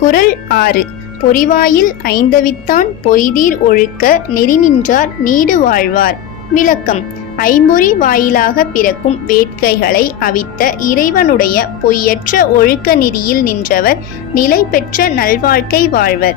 குறள் ஆறு. பொறிவாயில் ஐந்தவித்தான் பொய்தீர் ஒழுக்க நெறி நின்றார் நீடு வாழ்வார். விளக்கம். ஐம்பொறி வாயிலாக பிறக்கும் வேட்கைகளை அவித்த இறைவனுடைய பொய்யற்ற ஒழுக்க நெறியில் நின்றவர் நிலை பெற்ற நல்வாழ்க்கை வாழ்வர்.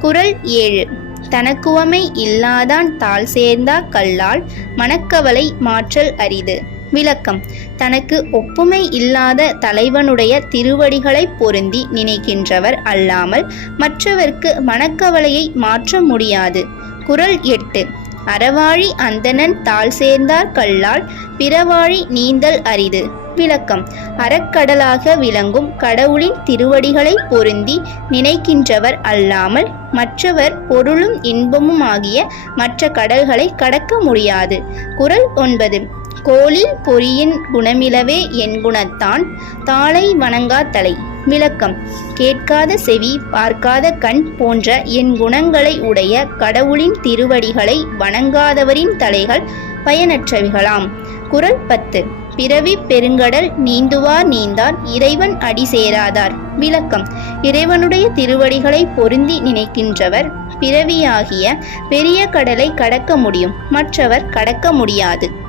குறள் ஏழு. தனக்குவமை இல்லாதான் தாழ் சேர்ந்தா கல்லால் மனக்கவலை மாற்றல் அரிது. விளக்கம். தனக்கு ஒப்புமை இல்லாத தலைவனுடைய திருவடிகளை பொருந்தி நினைக்கின்றவர் அல்லாமல் மற்றவர்க்கு மனக்கவலையை மாற்ற முடியாது. குறள் எட்டு. அறவாழி அந்தணன் தாழ் சேர்ந்தார் கல்லால் பிறவாழி நீந்தல் அரிது. விளக்கம். அறக்கடலாக விளங்கும் கடவுளின் திருவடிகளை பொருந்தி நினைக்கின்றவர் அல்லாமல் மற்றவர் பொருளும் இன்பமும் ஆகிய மற்ற கடல்களை கடக்க முடியாது. குறள் ஒன்பது. கோளில் பொறியின் குணமிலவே என் குணத்தான். தாளை வணங்கா தலை. விளக்கம். கேட்காத செவி பார்க்காத கண் போன்ற என் குணங்களை உடைய கடவுளின் திருவடிகளை வணங்காதவரின் தலைகள் பயனற்றவைகளாம். குரல் பத்து. பிறவி பெருங்கடல் நீந்துவார் நீந்தார் இறைவன் அடி சேராதார். விளக்கம். இறைவனுடைய திருவடிகளை பொருந்தி நினைக்கின்றவர் பிறவியாகிய பெரிய கடலை கடக்க முடியும். மற்றவர் கடக்க முடியாது.